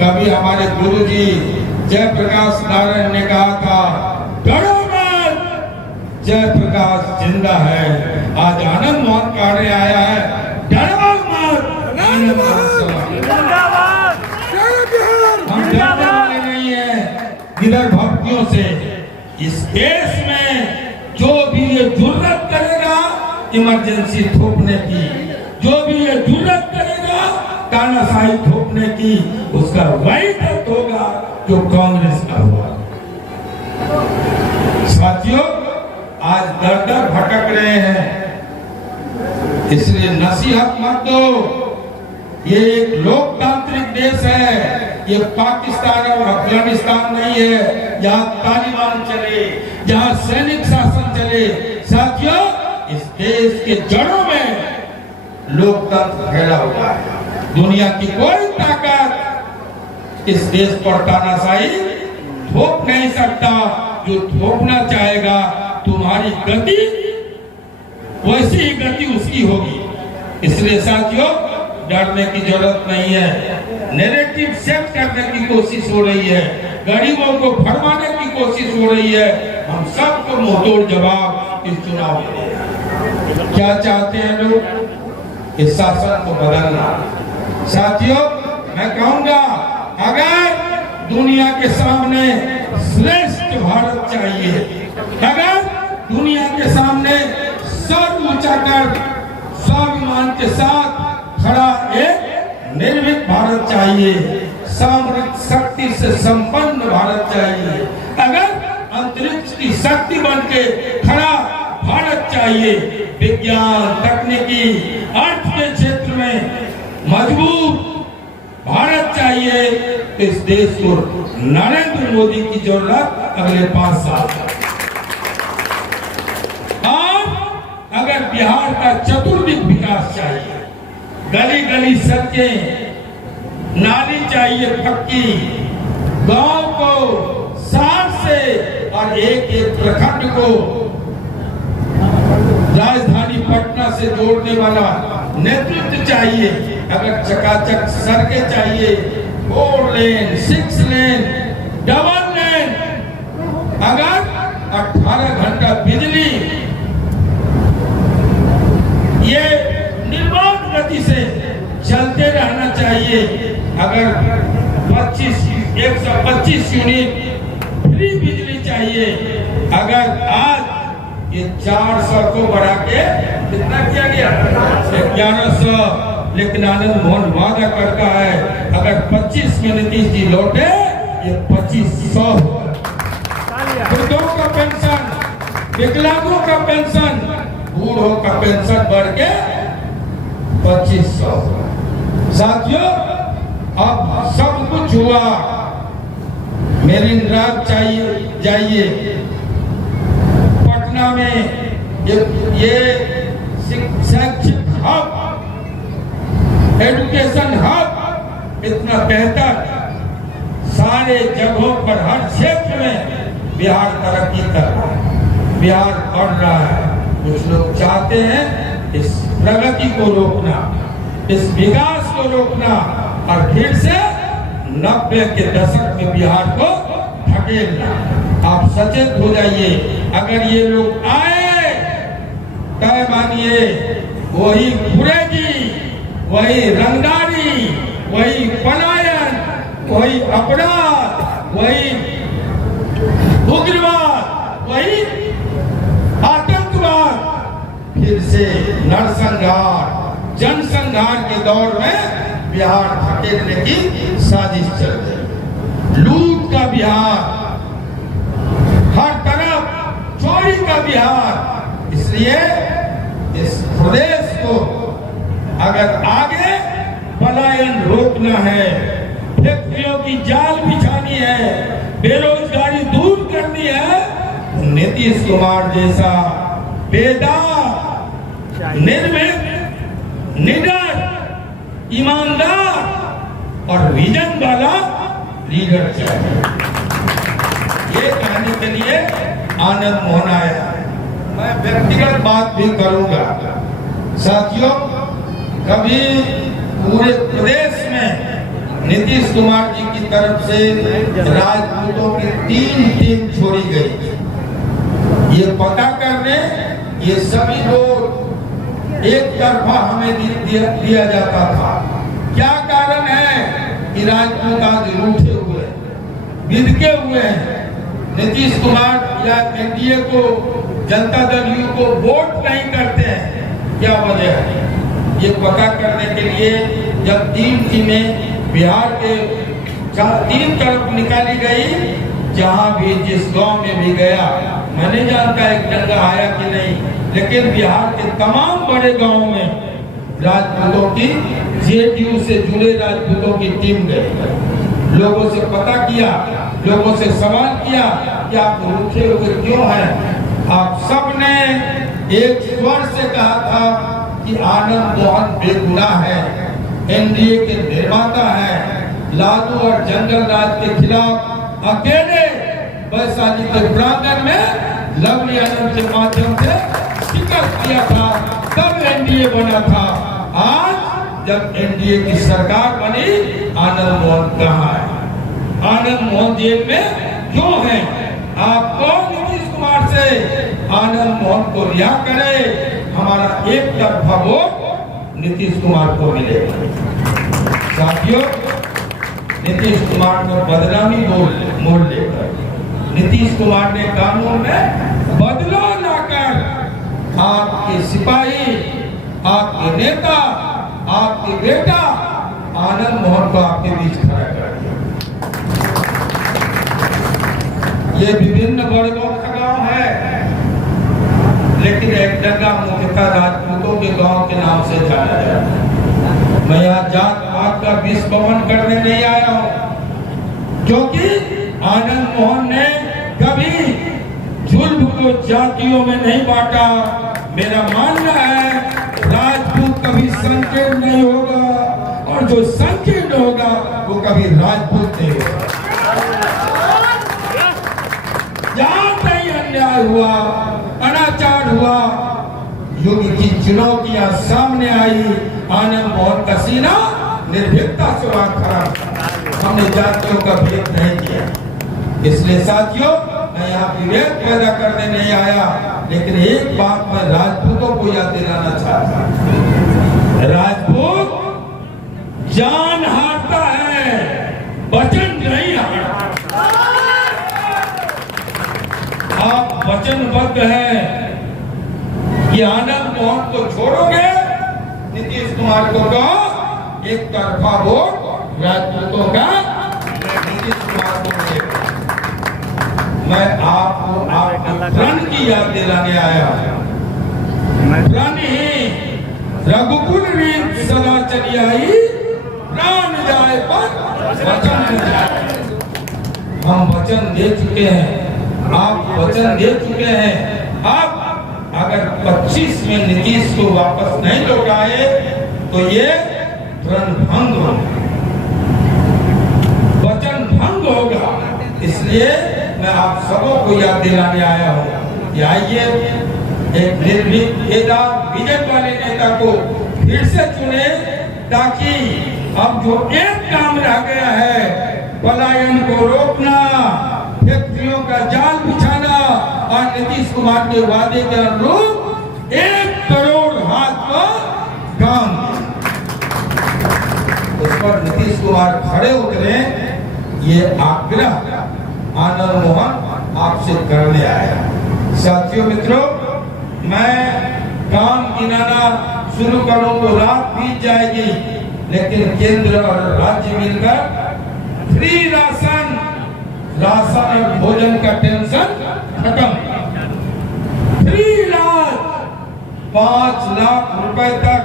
कभी हमारे गुरुजी जयप्रकाश नारायण ने कहा था, डरो मत, जयप्रकाश जिंदा है। आज आनंद मोहन कार्य आया है, डरो मत, आनंद मोहन हम डरने वाले नहीं है इधर भक्तियों से। इस देश में जो भी ये जुर्रत करेगा इमरजेंसी थोपने की, जो भी ये जुर्रत करेगा तानाशाही थोपने की, उसका वही दर्द होगा जो कांग्रेस का हुआ। साथियों, आज दर दर भटक रहे हैं, इसलिए नसीहत मत दो। ये एक लोकतांत्रिक देश है, ये पाकिस्तान और अफगानिस्तान नहीं है जहाँ तालिबान चले, जहाँ सैनिक शासन चले। साथियों, इस देश के जड़ों में लोकतंत्र फैला हुआ है। दुनिया की कोई ताकत इस देश पर तानाशाही थोप नहीं सकता। जो थोपना चाहेगा तुम्हारी गति वैसी ही गति उसकी होगी। इसलिए साथियों, डरने की जरूरत नहीं है। नैरेटिव सेट करने की कोशिश हो रही है, गरीबों को फरमाने की कोशिश हो रही है। हम सबको मुंहतोड़ जवाब इस चुनाव में। क्या चाहते हैं लोग? इस शासन को बदलना। साथियों, मैं कहूंगा, अगर दुनिया के सामने श्रेष्ठ भारत चाहिए, अगर दुनिया के सामने सर ऊंचा कर स्वाभिमान के साथ खड़ा एक निर्भीक भारत चाहिए, सामरिक शक्ति से संपन्न भारत चाहिए, अगर अंतरिक्ष की शक्ति बन के खड़ा भारत चाहिए, विज्ञान तकनीकी अर्थ के क्षेत्र में मजबूत भारत चाहिए, तो इस देश को नरेंद्र मोदी की जरूरत अगले 5 साल तक। और अगर बिहार का चतुर्दिक विकास चाहिए, गली गली सड़कें, नाली चाहिए पक्की, गांव को शहर से और एक एक प्रखंड को राजधानी पटना से जोड़ने वाला नेतृत्व चाहिए, अगर चकाचक सड़कें चाहिए, 4 लेन, 6 लेन, डबल लेन, अगर 18 घंटा बिजली, ये निर्बाध गति से चलते रहना चाहिए, अगर 125 यूनिट फ्री बिजली चाहिए, अगर आज ये 400 को बढ़ा के कितना किया गया, 1100, लेकिन आनंद मोहन वादा करता है अगर 25 में नीतीश जी लौटे ये 2500 होगा। वृद्धों का पेंशन, विकलांगों का पेंशन, बूढ़ों का पेंशन बढ़ के 2500। साथियों, अब सब कुछ हुआ, मेरिन ड्राइव चाहिए जाइए, पटना में ये शैक्षिक हब, एजुकेशन हब इतना बेहतर, सारे जगहों पर हर क्षेत्र में बिहार तरक्की कर रहा है, बिहार बढ़ रहा है। कुछ लोग चाहते हैं इस प्रगति को रोकना, इस विकास को रोकना और फिर से 90 के दशक में बिहार को धकेलना। आप सचेत हो जाइए, अगर ये लोग आए तय मानिए वही घुरेगी, वही रंगदारी, वही पलायन, वही अपराध, वही उग्रवाद, वही आतंकवाद, फिर से नरसंहार, जनसंहार के दौर में बिहार धकेलने की साजिश चल रही। लूट का बिहार, हर तरफ चोरी का बिहार। इसलिए इस प्रदेश को अगर आगे पलायन रोकना है, फैक्ट्रियों की जाल बिछानी है, बेरोजगारी दूर करनी है, तो नीतीश कुमार जैसा बेदाग, निर्भीक, निडर, ईमानदार और विजन वाला लीडर चाहिए। ये कहने के लिए आनंद मोहन आया। मैं व्यक्तिगत बात भी करूंगा। साथियों, कभी पूरे प्रदेश में नीतीश कुमार जी की तरफ से राजपूतों की 3 टीम छोड़ी गई। ये पता करने ये सभी वोट एक तरफा हमें दिया जाता था। क्या कारण है कि राजपूत आज रूठे हुए बिदके हुए हैं, नीतीश कुमार या एनडीए को, जनता दल यू को वोट नहीं करते हैं? क्या वजह है? ये पता करने के लिए जब 3 टीमें बिहार के 3 तरफ निकाली गई, जहां भी जिस गांव में भी गया, मैं नहीं जानता एक दंगा आया कि नहीं, लेकिन बिहार के तमाम बड़े गांवों में राजपूतों की, जेडीयू से जुड़े राजपूतों की टीम गई। लोगों से पता किया, लोगों से सवाल किया कि आप रूठे हुए क्यों हैं? आप सब ने एक स्वर से कहा था कि आनंद मोहन बेगुनाह है, एनडीए के निर्माता है, लालू और जंगल राज के खिलाफ अकेले वैशाली के प्रांगण में लवली आनंद के माध्यम से शिकस्त किया था, तब एनडीए बना था। आज जब एनडीए की सरकार बनी, आनंद मोहन कहाँ है? आनंद मोहन जेल में क्यों है? आपको नीतीश कुमार से आनंद मोहन को रिहा करे, हमारा एक तरफा वोट नीतीश कुमार को मिलेगा। साथियों, नीतीश कुमार को बदनामी मोड़ लेकर नीतीश कुमार ने कानून में बदलाव लाकर आपके सिपाही, आपके नेता, आपके बेटा आनंद मोहन को आपके बीच खड़ा कर दिया। ये विभिन्न वर्गों का गांव है, लेकिन एक जगह मुख्यतः राजपूतों के गांव के नाम से जाना जाता है। मैं यहाँ जात पात का विस्फोट करने नहीं आया हूँ, क्योंकि आनंद मोहन ने कभी जुल्म को जातियों में नहीं बांटा। मेरा मानना है राजपूत कभी संकीर्ण नहीं होगा, और जो संकीर्ण होगा वो कभी राजपूत नहीं होगा। जहां कहीं अन्याय हुआ, अनाचार हुआ, युग की चुनौतियां सामने आई, आनंद मोहन का सीना निर्भीकता से वहां खड़ा। हमने जातियों का भेद नहीं किया। इसलिए साथियों, मैं यहाँ विवेक पैदा करने नहीं आया, लेकिन एक बात मैं राजपूतों को याद दिलाना चाहता हूँ। राजपूत जान हारता है, वचन नहीं हारता। आप वचनबद्ध हैं कि आनंद मोहन को छोड़ोगे, नीतीश कुमार को कहो एक तरफा वोट राजपूतों का नीतीश कुमार को मिलेगा। मैं आपको आपके प्रण की याद दिलाने आया हूं। प्रण ही रघुकुल रीत सदा चली आई, प्राण जाए पर वचन न जाए। हम वचन दे चुके हैं, आप वचन दे चुके हैं। आप अगर 25 में नीतीश को वापस नहीं लौटाए तो ये प्रण भंग होगा, वचन भंग होगा। इसलिए मैं आप सबों को याद दिलाने आया हूँ कि आइए एक निर्भीक नेता, विजन वाले नेता को फिर से चुने, ताकि अब जो एक काम रह गया है, पलायन को रोकना, फैक्ट्रियों का जाल बिछाना और नीतीश कुमार के वादे के अनुरूप 1 करोड़ हाथ का काम, उस पर नीतीश कुमार खड़े उतरे। ये आग्रह आनंद मोहन आपसे करने आया। साथियों मित्रों, मैं काम गिनाना शुरू करूं तो रात बीत जाएगी, लेकिन केंद्र और राज्य मिलकर फ्री राशन और भोजन का टेंशन खत्म। फ्री इलाज 5 लाख रुपए तक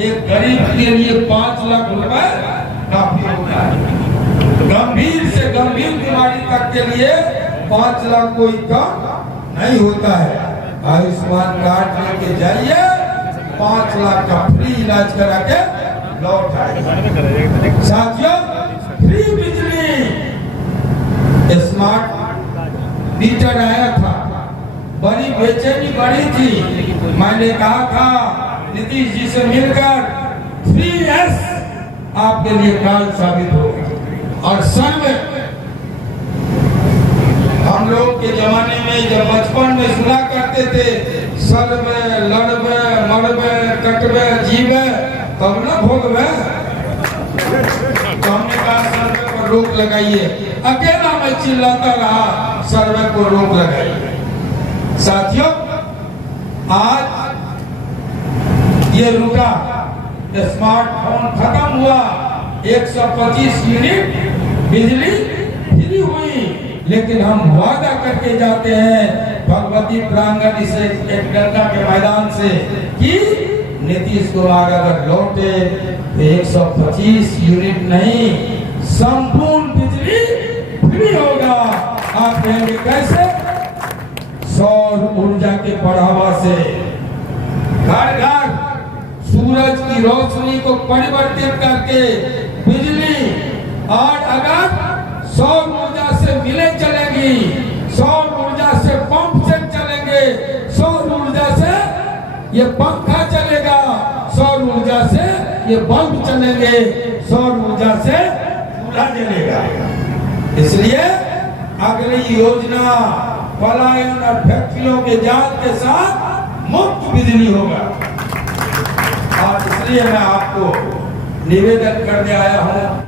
एक गरीब के लिए 5 लाख रुपए काफी होता है। गंभीर से गंभीर बीमारी तक के लिए 5 लाख कोई कम नहीं होता है। आयुष्मान कार्ड लेके जाइए, 5 लाख का फ्री इलाज करा के लौट आइए। साथियों, फ्री बिजली, स्मार्ट मीटर आया था, बड़ी बेचैनी बढ़ी थी। मैंने कहा था नीतीश जी से मिलकर 3S आपके लिए काल साबित होगा। और सर्व हम लोग के जमाने में जब बचपन में सुना करते थे सर्वे लड़वे मरवे कटवे जीवे तब न भोगवे, तो हमने कहा सर्वे पर रोक लगाइए। अकेला मैं चिल्लाता रहा, सर्वे को रोक लगाइए। साथियों, आज ये रुका, स्मार्टफोन खत्म हुआ, 125 यूनिट बिजली फ्री हुई, लेकिन हम वादा करके जाते हैं भगवती प्रांगण से एक गंगा के मैदान से कि नीतीश कुमार अगर लौटे तो 125 यूनिट नहीं, संपूर्ण बिजली फ्री होगा। आप कहेंगे कैसे? सौर ऊर्जा के बढ़ावा से घर घर सूरज की रोशनी को परिवर्तित करके बिजली, और अगर सौर ऊर्जा से मिलें चलेगी, सौर ऊर्जा से पंप सेट चलेंगे, सौर ऊर्जा से ये पंखा चलेगा, सौर ऊर्जा से ये बल्ब चलेंगे, सौर ऊर्जा से चूल्हा जलेगा। इसलिए अगली योजना पलायन और फैक्ट्रियों के जाल के साथ मुफ्त बिजली होगा। और इसलिए मैं आपको निवेदन करने आया हूं।